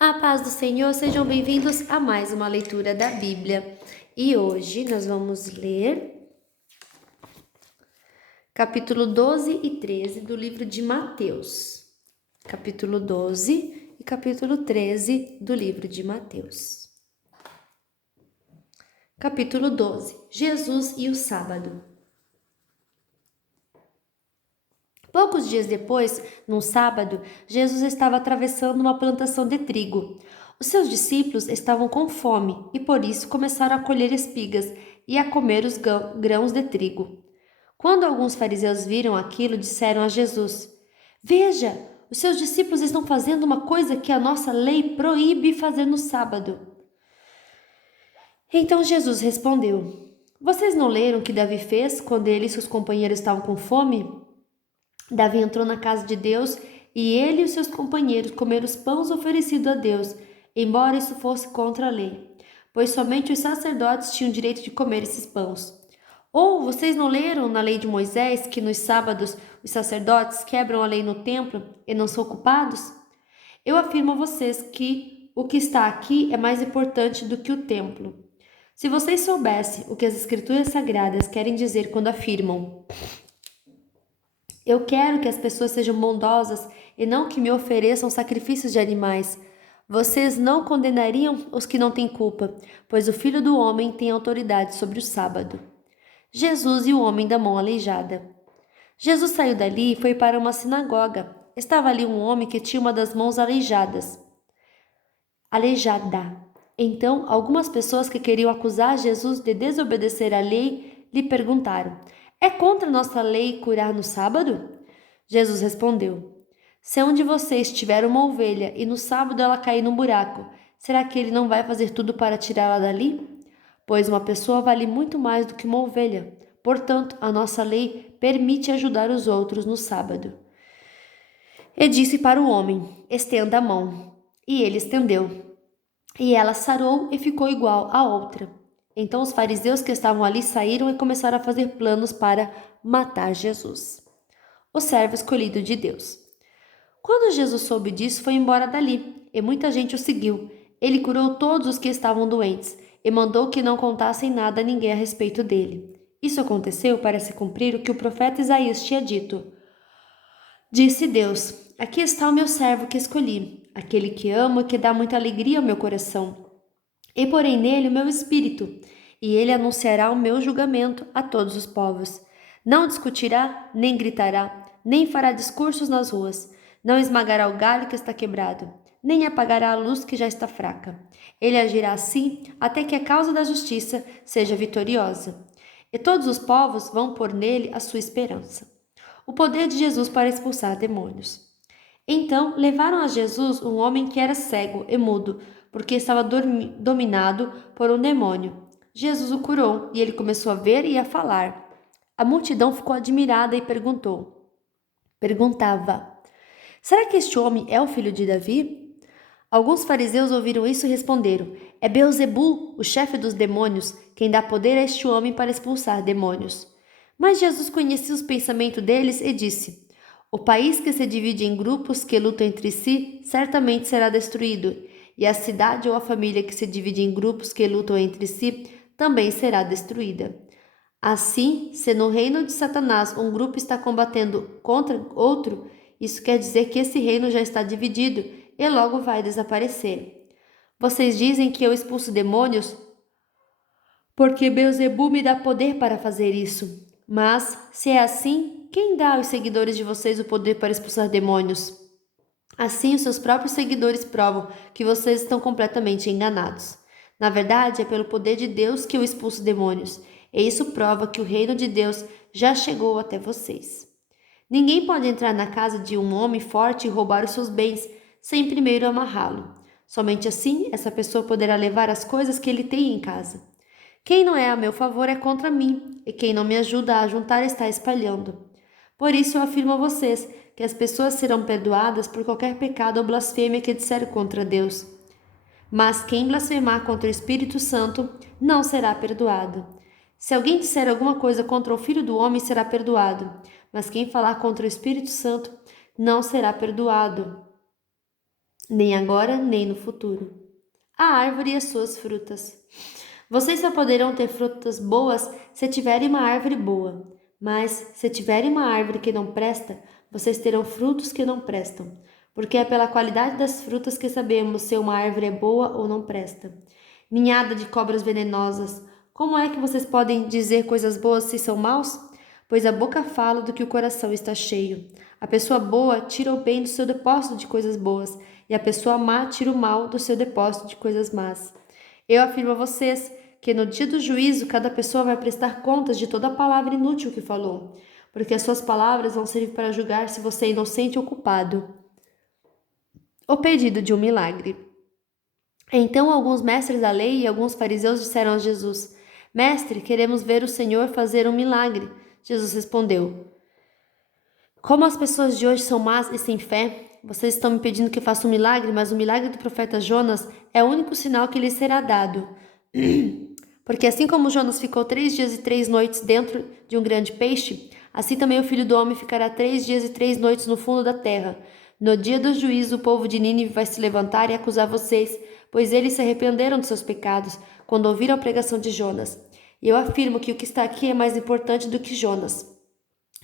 A paz do Senhor, sejam bem-vindos a mais uma leitura da Bíblia. E hoje nós vamos ler capítulo 12 e 13 do livro de Mateus. Capítulo 12 e capítulo 13 do livro de Mateus. Capítulo 12: Jesus e o sábado. Poucos dias depois, num sábado, Jesus estava atravessando uma plantação de trigo. Os seus discípulos estavam com fome e por isso começaram a colher espigas e a comer os grãos de trigo. Quando alguns fariseus viram aquilo, disseram a Jesus: Veja, os seus discípulos estão fazendo uma coisa que a nossa lei proíbe fazer no sábado. Então Jesus respondeu: Vocês não leram o que Davi fez quando ele e seus companheiros estavam com fome? Davi entrou na casa de Deus e ele e os seus companheiros comeram os pães oferecidos a Deus, embora isso fosse contra a lei, pois somente os sacerdotes tinham direito de comer esses pães. Ou vocês não leram na lei de Moisés que nos sábados os sacerdotes quebram a lei no templo e não são culpados? Eu afirmo a vocês que o que está aqui é mais importante do que o templo. Se vocês soubessem o que as Escrituras Sagradas querem dizer quando afirmam: Eu quero que as pessoas sejam bondosas e não que me ofereçam sacrifícios de animais. Vocês não condenariam os que não têm culpa, pois o Filho do Homem tem autoridade sobre o sábado. Jesus e o homem da mão aleijada. Jesus saiu dali e foi para uma sinagoga. Estava ali um homem que tinha uma das mãos aleijada. Então, algumas pessoas que queriam acusar Jesus de desobedecer à lei lhe perguntaram: É contra nossa lei curar no sábado? Jesus respondeu: Se um de vocês tiver uma ovelha e no sábado ela cair num buraco, será que ele não vai fazer tudo para tirá-la dali? Pois uma pessoa vale muito mais do que uma ovelha. Portanto, a nossa lei permite ajudar os outros no sábado. E disse para o homem: Estenda a mão. E ele estendeu. E ela sarou e ficou igual à outra. Então os fariseus que estavam ali saíram e começaram a fazer planos para matar Jesus. O servo escolhido de Deus. Quando Jesus soube disso, foi embora dali, e muita gente o seguiu. Ele curou todos os que estavam doentes, e mandou que não contassem nada a ninguém a respeito dele. Isso aconteceu para se cumprir o que o profeta Isaías tinha dito. Disse Deus: Aqui está o meu servo que escolhi, aquele que amo e que dá muita alegria ao meu coração. E porei nele o meu espírito, e ele anunciará o meu julgamento a todos os povos. Não discutirá, nem gritará, nem fará discursos nas ruas. Não esmagará o galho que está quebrado, nem apagará a luz que já está fraca. Ele agirá assim até que a causa da justiça seja vitoriosa. E todos os povos vão pôr nele a sua esperança. O poder de Jesus para expulsar demônios. Então levaram a Jesus um homem que era cego e mudo, porque estava dominado por um demônio. Jesus o curou e ele começou a ver e a falar. A multidão ficou admirada e perguntava: Será que este homem é o filho de Davi? Alguns fariseus ouviram isso e responderam: É Beelzebul, o chefe dos demônios, quem dá poder a este homem para expulsar demônios. Mas Jesus conhecia os pensamentos deles e disse: O país que se divide em grupos que lutam entre si certamente será destruído, e a cidade ou a família que se divide em grupos que lutam entre si também será destruída. Assim, se no reino de Satanás um grupo está combatendo contra outro, isso quer dizer que esse reino já está dividido e logo vai desaparecer. Vocês dizem que eu expulso demônios porque Beelzebul me dá poder para fazer isso. Mas, se é assim, quem dá aos seguidores de vocês o poder para expulsar demônios? Assim, os seus próprios seguidores provam que vocês estão completamente enganados. Na verdade, é pelo poder de Deus que eu expulso demônios, e isso prova que o reino de Deus já chegou até vocês. Ninguém pode entrar na casa de um homem forte e roubar os seus bens sem primeiro amarrá-lo. Somente assim essa pessoa poderá levar as coisas que ele tem em casa. Quem não é a meu favor é contra mim, e quem não me ajuda a juntar está espalhando. Por isso eu afirmo a vocês que as pessoas serão perdoadas por qualquer pecado ou blasfêmia que disser contra Deus. Mas quem blasfemar contra o Espírito Santo não será perdoado. Se alguém disser alguma coisa contra o Filho do Homem, será perdoado, mas quem falar contra o Espírito Santo não será perdoado. nem agora, nem no futuro. A árvore e as suas frutas. Vocês só poderão ter frutas boas se tiverem uma árvore boa. Mas, se tiverem uma árvore que não presta, vocês terão frutos que não prestam. Porque é pela qualidade das frutas que sabemos se uma árvore é boa ou não presta. Ninhada de cobras venenosas, como é que vocês podem dizer coisas boas se são maus? Pois a boca fala do que o coração está cheio. A pessoa boa tira o bem do seu depósito de coisas boas, e a pessoa má tira o mal do seu depósito de coisas más. Eu afirmo a vocês que no dia do juízo cada pessoa vai prestar contas de toda a palavra inútil que falou, porque as suas palavras vão servir para julgar se você é inocente ou culpado. O pedido de um milagre. Então alguns mestres da lei e alguns fariseus disseram a Jesus: Mestre, queremos ver o Senhor fazer um milagre. Jesus respondeu: Como as pessoas de hoje são más e sem fé, vocês estão me pedindo que faça um milagre, mas o milagre do profeta Jonas é o único sinal que lhes será dado. Porque assim como Jonas ficou 3 dias e 3 noites dentro de um grande peixe, assim também o Filho do Homem ficará 3 dias e 3 noites no fundo da terra. No dia do juízo, o povo de Nínive vai se levantar e acusar vocês, pois eles se arrependeram de seus pecados quando ouviram a pregação de Jonas. E eu afirmo que o que está aqui é mais importante do que Jonas.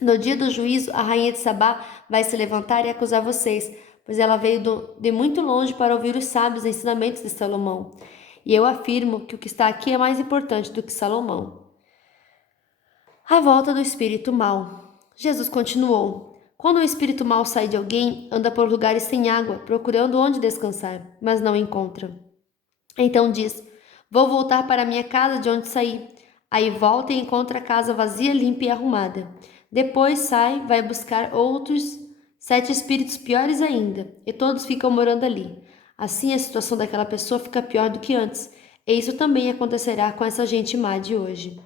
No dia do juízo, a rainha de Sabá vai se levantar e acusar vocês, pois ela veio de muito longe para ouvir os sábios ensinamentos de Salomão. E eu afirmo que o que está aqui é mais importante do que Salomão. A volta do espírito mau. Jesus continuou: Quando o espírito mau sai de alguém, anda por lugares sem água, procurando onde descansar, mas não encontra. Então diz: Vou voltar para minha casa de onde saí. Aí volta e encontra a casa vazia, limpa e arrumada. Depois sai, vai buscar outros 7 espíritos piores ainda, e todos ficam morando ali. Assim a situação daquela pessoa fica pior do que antes, e isso também acontecerá com essa gente má de hoje.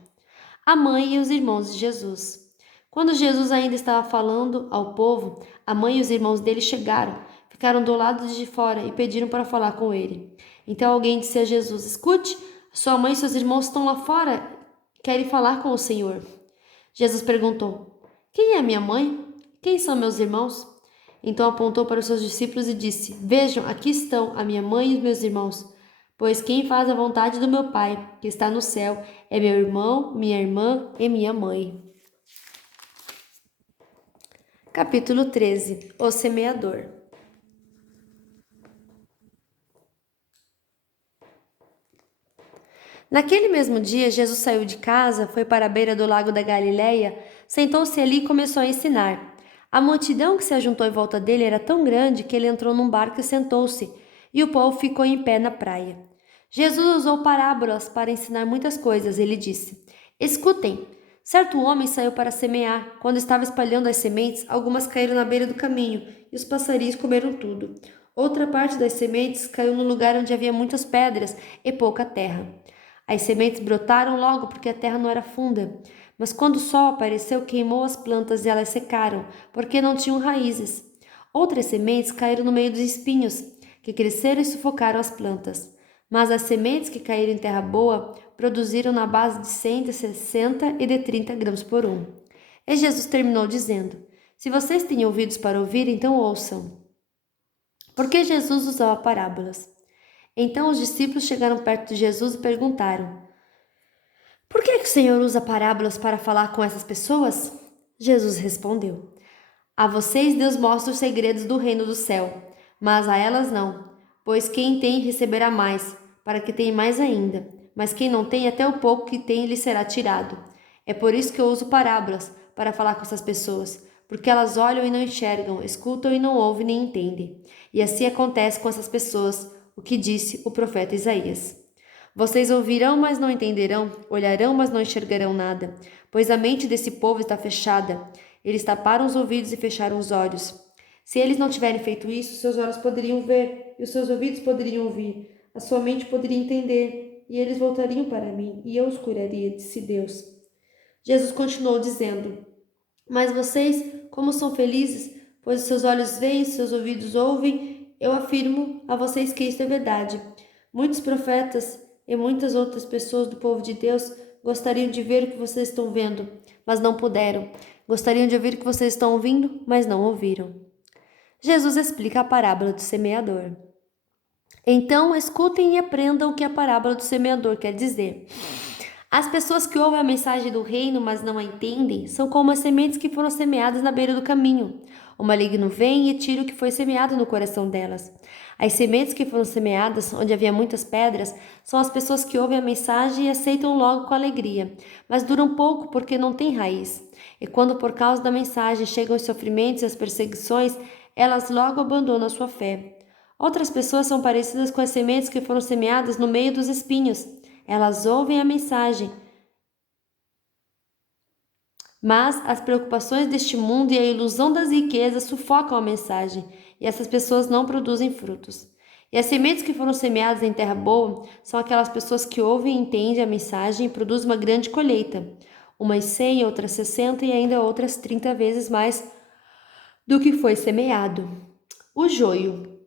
A mãe e os irmãos de Jesus. Quando Jesus ainda estava falando ao povo, a mãe e os irmãos dele chegaram, ficaram do lado de fora e pediram para falar com ele. Então alguém disse a Jesus: Escute, sua mãe e seus irmãos estão lá fora, querem falar com o Senhor. Jesus perguntou: Quem é minha mãe? Quem são meus irmãos? Então apontou para os seus discípulos e disse: Vejam, aqui estão a minha mãe e os meus irmãos. Pois quem faz a vontade do meu Pai, que está no céu, é meu irmão, minha irmã e minha mãe. Capítulo 13. O semeador. Naquele mesmo dia, Jesus saiu de casa, foi para a beira do lago da Galileia, sentou-se ali e começou a ensinar. A multidão que se ajuntou em volta dele era tão grande que ele entrou num barco e sentou-se, e o povo ficou em pé na praia. Jesus usou parábolas para ensinar muitas coisas. Ele disse: Escutem, certo homem saiu para semear. Quando estava espalhando as sementes, algumas caíram na beira do caminho, e os passarinhos comeram tudo. Outra parte das sementes caiu no lugar onde havia muitas pedras e pouca terra. As sementes brotaram logo porque a terra não era funda, mas quando o sol apareceu, queimou as plantas e elas secaram, porque não tinham raízes. Outras sementes caíram no meio dos espinhos, que cresceram e sufocaram as plantas. Mas as sementes que caíram em terra boa produziram na base de 160 e de 30 grãos por um. E Jesus terminou dizendo: Se vocês têm ouvidos para ouvir, então ouçam. Por que Jesus usava parábolas? Então os discípulos chegaram perto de Jesus e perguntaram: Por que o Senhor usa parábolas para falar com essas pessoas? Jesus respondeu: A vocês Deus mostra os segredos do reino do céu, mas a elas não, pois quem tem receberá mais, para que tenha mais ainda, mas quem não tem, até o pouco que tem lhe será tirado. É por isso que eu uso parábolas para falar com essas pessoas, porque elas olham e não enxergam, escutam e não ouvem nem entendem. E assim acontece com essas pessoas, o que disse o profeta Isaías. Vocês ouvirão, mas não entenderão, olharão, mas não enxergarão nada, pois a mente desse povo está fechada. Eles taparam os ouvidos e fecharam os olhos. Se eles não tiverem feito isso, seus olhos poderiam ver e os seus ouvidos poderiam ouvir. A sua mente poderia entender e eles voltariam para mim e eu os curaria, disse Deus. Jesus continuou dizendo: Mas vocês, como são felizes, pois os seus olhos veem, os seus ouvidos ouvem, eu afirmo a vocês que isto é verdade. Muitos profetas e muitas outras pessoas do povo de Deus gostariam de ver o que vocês estão vendo, mas não puderam. Gostariam de ouvir o que vocês estão ouvindo, mas não ouviram. Jesus explica a parábola do semeador. Então, escutem e aprendam o que a parábola do semeador quer dizer. As pessoas que ouvem a mensagem do reino, mas não a entendem, são como as sementes que foram semeadas na beira do caminho. O maligno vem e tira o que foi semeado no coração delas. As sementes que foram semeadas, onde havia muitas pedras, são as pessoas que ouvem a mensagem e aceitam logo com alegria, mas duram pouco porque não têm raiz. E quando por causa da mensagem chegam os sofrimentos e as perseguições, elas logo abandonam a sua fé. Outras pessoas são parecidas com as sementes que foram semeadas no meio dos espinhos. Elas ouvem a mensagem, mas as preocupações deste mundo e a ilusão das riquezas sufocam a mensagem, e essas pessoas não produzem frutos. E as sementes que foram semeadas em terra boa são aquelas pessoas que ouvem e entendem a mensagem e produzem uma grande colheita. Umas 100, outras 60 e ainda outras 30 vezes mais do que foi semeado. O joio.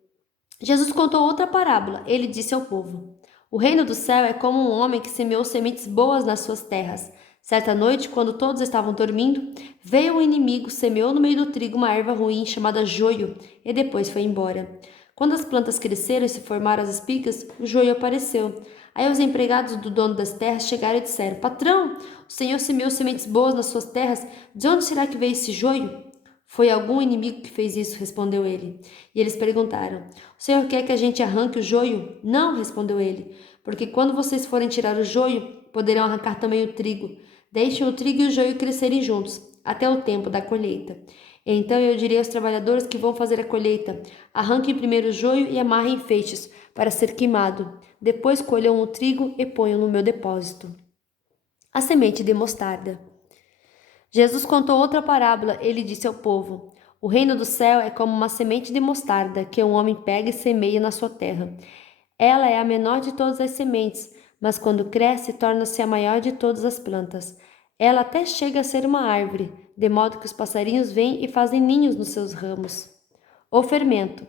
Jesus contou outra parábola. Ele disse ao povo: O reino do céu é como um homem que semeou sementes boas nas suas terras. Certa noite, quando todos estavam dormindo, veio um inimigo, semeou no meio do trigo uma erva ruim chamada joio e depois foi embora. Quando as plantas cresceram e se formaram as espigas, o joio apareceu. Aí os empregados do dono das terras chegaram e disseram: Patrão, o senhor semeou sementes boas nas suas terras, de onde será que veio esse joio? Foi algum inimigo que fez isso, respondeu ele. E eles perguntaram: O senhor quer que a gente arranque o joio? Não, respondeu ele, porque quando vocês forem tirar o joio, poderão arrancar também o trigo. Deixem o trigo e o joio crescerem juntos, até o tempo da colheita. Então eu direi aos trabalhadores que vão fazer a colheita: arranquem primeiro o joio e amarrem em feixes, para ser queimado. Depois colham o trigo e ponham no meu depósito. A semente de mostarda. Jesus contou outra parábola. Ele disse ao povo: O reino do céu é como uma semente de mostarda que um homem pega e semeia na sua terra. Ela é a menor de todas as sementes, mas quando cresce, torna-se a maior de todas as plantas. Ela até chega a ser uma árvore, de modo que os passarinhos vêm e fazem ninhos nos seus ramos. O fermento.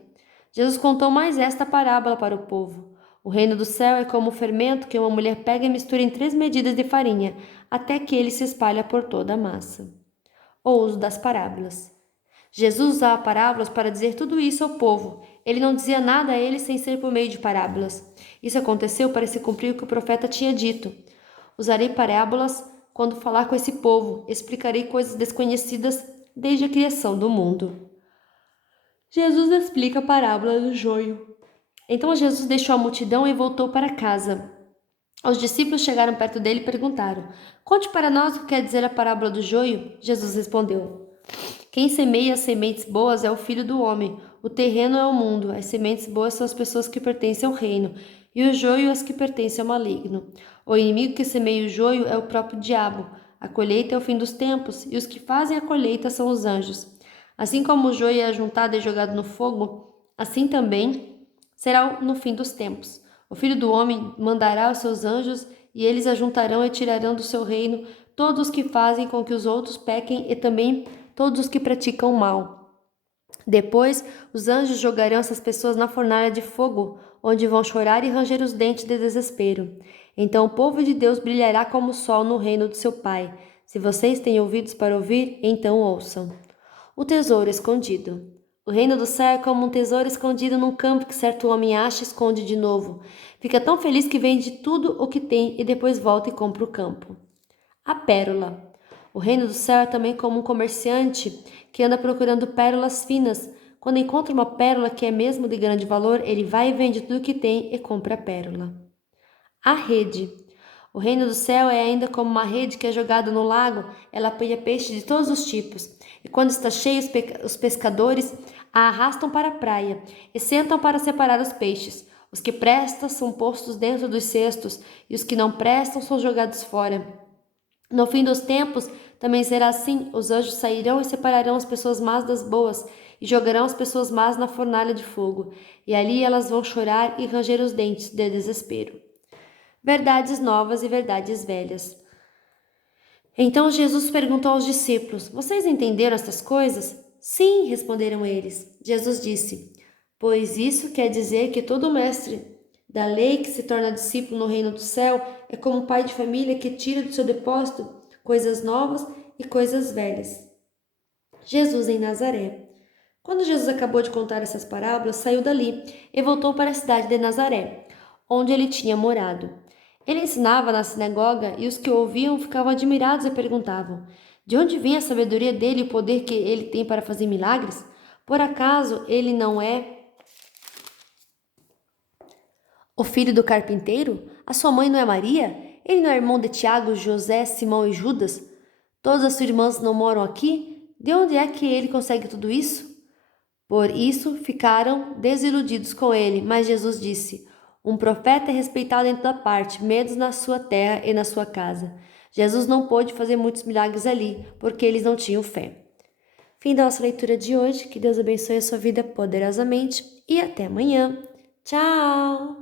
Jesus contou mais esta parábola para o povo. O reino do céu é como o fermento que uma mulher pega e mistura em 3 medidas de farinha, até que ele se espalha por toda a massa. O uso das parábolas. Jesus usava parábolas para dizer tudo isso ao povo. Ele não dizia nada a eles sem ser por meio de parábolas. Isso aconteceu para se cumprir o que o profeta tinha dito. Usarei parábolas quando falar com esse povo. Explicarei coisas desconhecidas desde a criação do mundo. Jesus explica a parábola do joio. Então Jesus deixou a multidão e voltou para casa. Os discípulos chegaram perto dele e perguntaram: Conte para nós o que quer dizer a parábola do joio. Jesus respondeu: Quem semeia as sementes boas é o Filho do Homem. O terreno é o mundo. As sementes boas são as pessoas que pertencem ao reino, e o joio as que pertencem ao maligno. O inimigo que semeia o joio é o próprio diabo. A colheita é o fim dos tempos, e os que fazem a colheita são os anjos. Assim como o joio é ajuntado e jogado no fogo, assim também será no fim dos tempos. O Filho do Homem mandará os seus anjos, e eles ajuntarão e tirarão do seu reino todos os que fazem com que os outros pequem e também todos os que praticam o mal. Depois, os anjos jogarão essas pessoas na fornalha de fogo, onde vão chorar e ranger os dentes de desespero. Então o povo de Deus brilhará como o sol no reino de seu Pai. Se vocês têm ouvidos para ouvir, então ouçam. O tesouro escondido. O reino do céu é como um tesouro escondido num campo que certo homem acha e esconde de novo. Fica tão feliz que vende tudo o que tem e depois volta e compra o campo. A pérola. O reino do céu é também como um comerciante que anda procurando pérolas finas. Quando encontra uma pérola que é mesmo de grande valor, ele vai e vende tudo o que tem e compra a pérola. A rede. O reino do céu é ainda como uma rede que é jogada no lago, ela apanha peixes de todos os tipos. E quando está cheia, os pescadores a arrastam para a praia e sentam para separar os peixes. Os que prestam são postos dentro dos cestos e os que não prestam são jogados fora. No fim dos tempos, também será assim: os anjos sairão e separarão as pessoas más das boas, e jogarão as pessoas más na fornalha de fogo, e ali elas vão chorar e ranger os dentes de desespero. Verdades novas e verdades velhas. Então Jesus perguntou aos discípulos: Vocês entenderam estas coisas? Sim, responderam eles. Jesus disse: Pois isso quer dizer que todo mestre da lei que se torna discípulo no reino do céu é como um pai de família que tira do seu depósito coisas novas e coisas velhas. Jesus em Nazaré. Quando Jesus acabou de contar essas parábolas, saiu dali e voltou para a cidade de Nazaré, onde ele tinha morado. Ele ensinava na sinagoga e os que o ouviam ficavam admirados e perguntavam: de onde vem a sabedoria dele e o poder que ele tem para fazer milagres? Por acaso ele não é o filho do carpinteiro? A sua mãe não é Maria? Ele não é irmão de Tiago, José, Simão e Judas? Todas as suas irmãs não moram aqui? De onde é que ele consegue tudo isso? Por isso ficaram desiludidos com ele, mas Jesus disse: um profeta é respeitado em toda parte, menos na sua terra e na sua casa. Jesus não pôde fazer muitos milagres ali, porque eles não tinham fé. Fim da nossa leitura de hoje. Que Deus abençoe a sua vida poderosamente e até amanhã. Tchau!